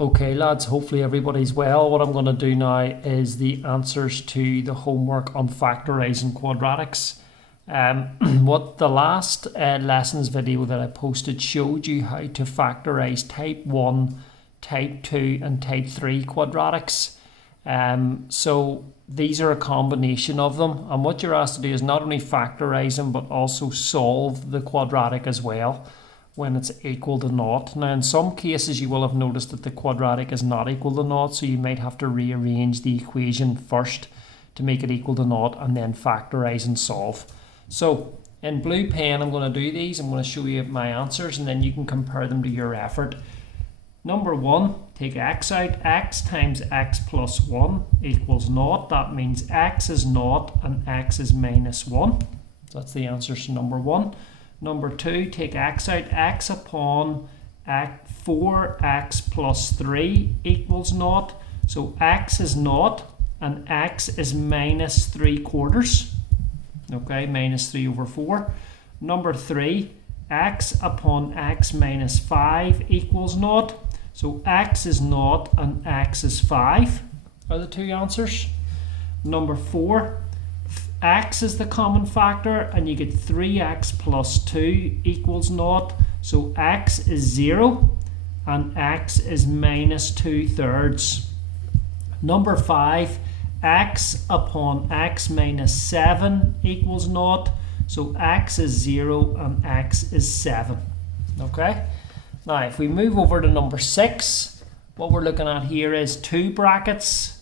Okay lads, hopefully everybody's well. What I'm going to do now is the answers to the homework on factorising quadratics. What the last lessons video that I posted showed you how to factorise type 1, type 2 and type 3 quadratics. So these are a combination of them, and what you're asked to do is not only factorise them but also solve the quadratic as well when it's equal to naught. Now in some cases you will have noticed that the quadratic is not equal to naught, so you might have to rearrange the equation first to make it equal to naught and then factorise and solve. So in blue pen I'm going to do these. I'm going to show you my answers and then you can compare them to your effort. Number 1, take x out. X times x plus 1 equals naught. That means x is naught and x is minus 1. That's the answers to number 1. Number 2, take x out. X upon 4x plus 3 equals naught. So x is naught and x is minus 3/4. Okay, minus 3 over 4. Number 3, x upon x minus 5 equals naught. So x is naught and x is 5 are the two answers. Number 4, x is the common factor and you get 3x plus 2 equals naught. So x is 0 and x is minus 2/3. Number 5, x upon x minus 7 equals naught. So x is 0 and x is 7. Okay. Now if we move over to number 6, what we're looking at here is 2 brackets.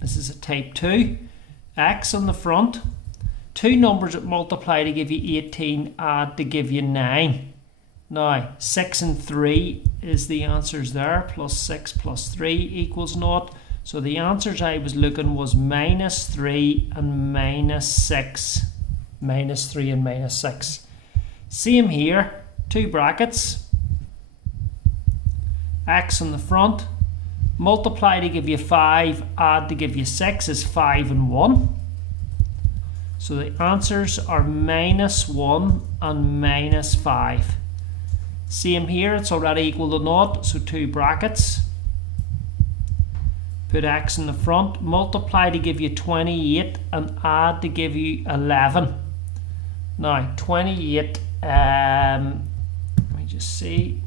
This is a type 2. X on the front. 2 numbers that multiply to give you 18, add to give you 9. Now 6 and 3 is the answers there. Plus 6 plus 3 equals naught. So the answers I was looking was minus 3 and minus 6. Minus 3 and minus 6. Same here. 2 brackets. X on the front. Multiply to give you 5, add to give you 6 is 5 and 1. So the answers are minus 1 and minus 5. Same here, it's already equal to naught, so 2 brackets. Put x in the front, multiply to give you 28 and add to give you 11. Now 28, let me just see.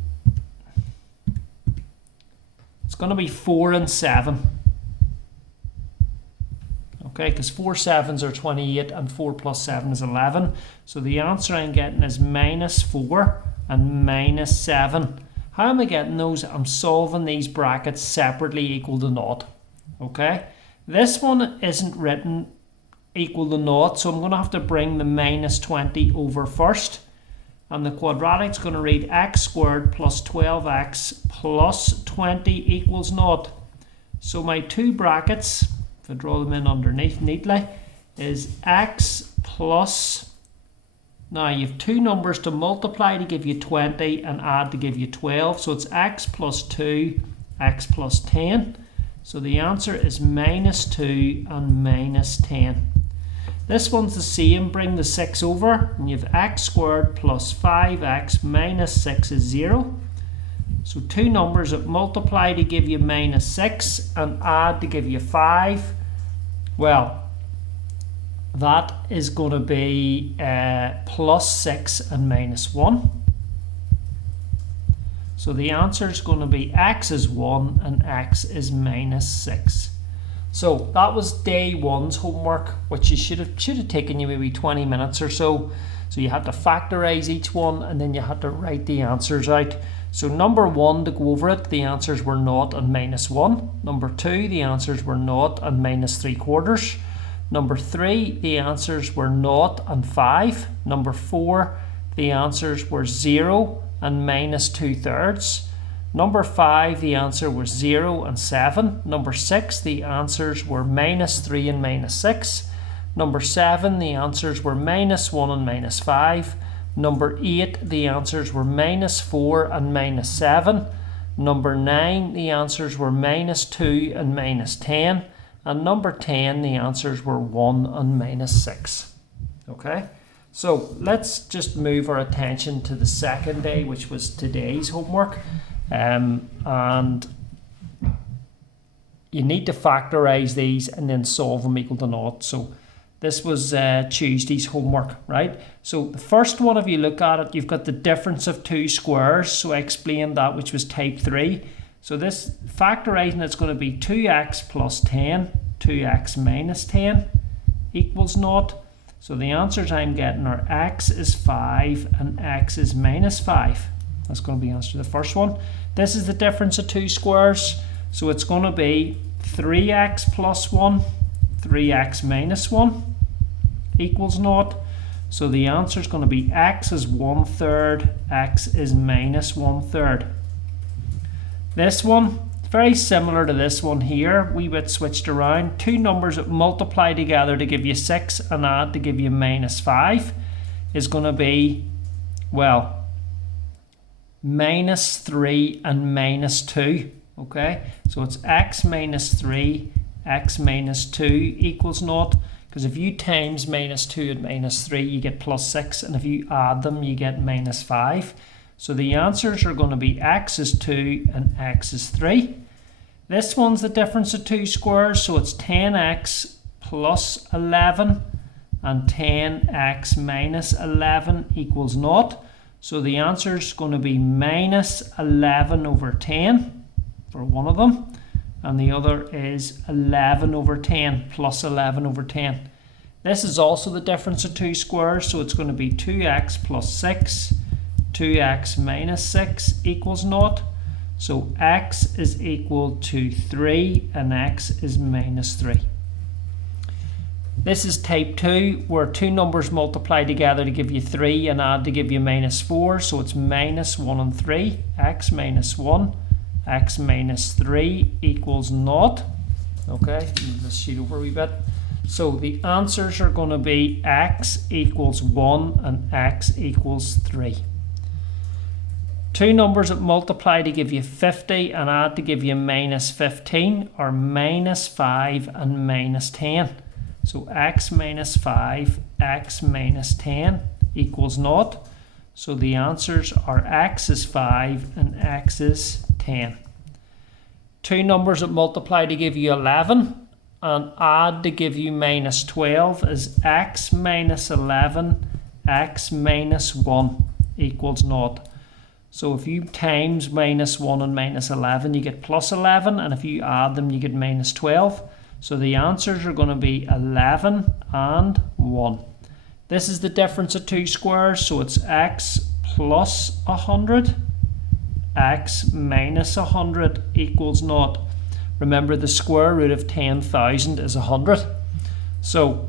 It's going to be 4 and 7. Okay, because 4 7s are 28 and 4 plus 7 is 11. So the answer I'm getting is minus 4 and minus 7. How am I getting those? I'm solving these brackets separately equal to naught. Okay, this one isn't written equal to naught, so I'm going to have to bring the minus 20 over first. And the quadratic's going to read x squared plus 12x plus 20 equals naught. So my 2 brackets, if I draw them in underneath neatly, is x plus, now you have 2 numbers to multiply to give you 20 and add to give you 12. So it's x plus 2, x plus 10. So the answer is minus 2 and minus 10. This one's the same, bring the 6 over and you have x squared plus 5x minus 6 is 0. So 2 numbers that multiply to give you minus 6 and add to give you 5. Well, that is going to be plus 6 and minus 1. So the answer is going to be x is 1 and x is minus 6. So that was day 1's homework, which you should have taken you maybe 20 minutes or so. So you had to factorise each one and then you had to write the answers out. So number 1, to go over it, the answers were naught and minus 1. Number 2, the answers were naught and minus 3/4. Number 3, the answers were naught and 5. Number 4, the answers were 0 and minus 2/3. Number 5, the answer was 0 and 7. Number 6, the answers were minus 3 and minus 6. Number 7, the answers were minus 1 and minus 5. Number 8, the answers were minus 4 and minus 7. Number 9, the answers were minus 2 and minus 10. And number 10, the answers were 1 and minus 6. Okay, so let's just move our attention to the second day, which was today's homework. and you need to factorise these and then solve them equal to naught. So this was Tuesday's homework, right? So the first one, if you look at it, you've got the difference of two squares. So I explained that, which was type 3. So this factorising, it's going to be 2x plus 10, 2x minus 10 equals naught. So the answers I'm getting are x is 5 and x is minus 5. That's going to be the answer to the first one. This is the difference of two squares. So it's going to be 3x plus 1, 3x minus 1 equals naught. So the answer is going to be x is 1/3, x is minus 1/3. This one, very similar to this one here, wee bit switched around. Two numbers that multiply together to give you 6 and add to give you minus 5 is going to be, well, minus 3 and minus 2. Okay, so it's x minus 3, x minus 2 equals naught. Because if you times minus 2 and minus 3, you get plus 6. And if you add them, you get minus 5. So the answers are going to be x is 2 and x is 3. This one's the difference of two squares. So it's 10x plus 11 and 10x minus 11 equals naught. So the answer is going to be minus 11 over 10 for one of them. And the other is 11 over 10 plus 11 over 10. This is also the difference of two squares, so it's going to be 2x plus 6, 2x minus 6 equals naught. So x is equal to 3 and x is minus 3. This is type 2, where two numbers multiply together to give you 3 and add to give you minus 4. So it's minus 1 and 3, x minus 1. X minus 3 equals naught. Okay, move this sheet over a wee bit. So the answers are going to be x equals 1 and x equals 3. Two numbers that multiply to give you 50 and add to give you minus 15 are minus 5 and minus 10. So x minus 5, x minus 10 equals naught. So the answers are x is 5 and x is 10. Two numbers that multiply to give you 11 and add to give you minus 12 is x minus 11, x minus 1 equals naught. So if you times minus 1 and minus 11, you get plus 11, and if you add them, you get minus 12. So the answers are going to be 11 and 1. This is the difference of two squares, so it's x plus 100, x minus 100 equals naught. Remember, the square root of 10,000 is 100. So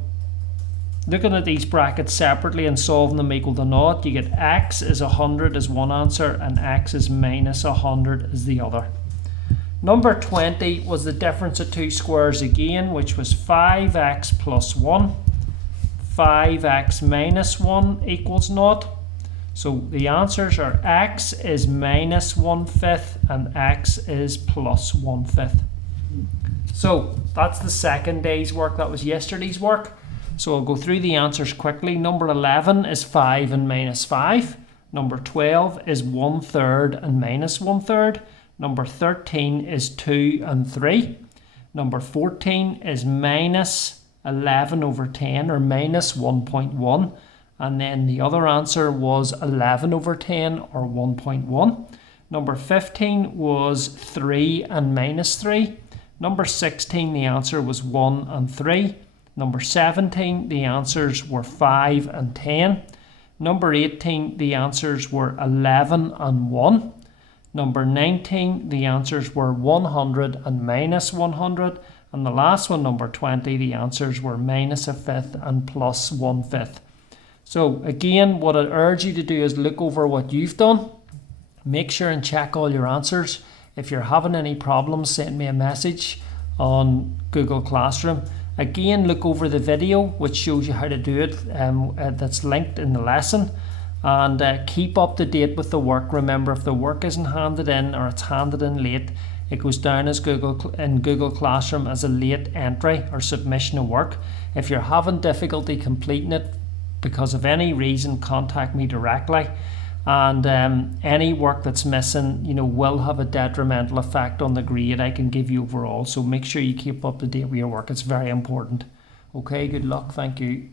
looking at these brackets separately and solving them equal to naught, you get x is 100 as one answer and x is minus 100 as the other. Number 20 was the difference of two squares again, which was 5x plus 1. 5x minus 1 equals naught. So the answers are x is minus 1/5 and x is plus 1/5. So that's the second day's work. That was yesterday's work. So I'll go through the answers quickly. Number 11 is 5 and minus 5. Number 12 is 1/3 and minus 1/3. Number 13 is 2 and 3. Number 14 is minus 11 over 10, or minus 1.1. And then the other answer was 11 over 10, or 1.1. Number 15 was 3 and minus 3. Number 16, the answer was 1 and 3. Number 17, the answers were 5 and 10. Number 18, the answers were 11 and 1. Number 19, the answers were 100 and minus 100. And the last one, number 20, the answers were minus 1/5 and plus 1/5. So again, what I urge you to do is look over what you've done. Make sure and check all your answers. If you're having any problems, send me a message on Google Classroom. Again, look over the video which shows you how to do it, that's linked in the lesson. And keep up to date with the work. Remember, if the work isn't handed in or it's handed in late, it goes down as Google Classroom as a late entry or submission of work. If you're having difficulty completing it because of any reason, contact me directly. and any work that's missing, will have a detrimental effect on the grade I can give you overall. So make sure you keep up to date with your work. It's very important. Okay, good luck. Thank you.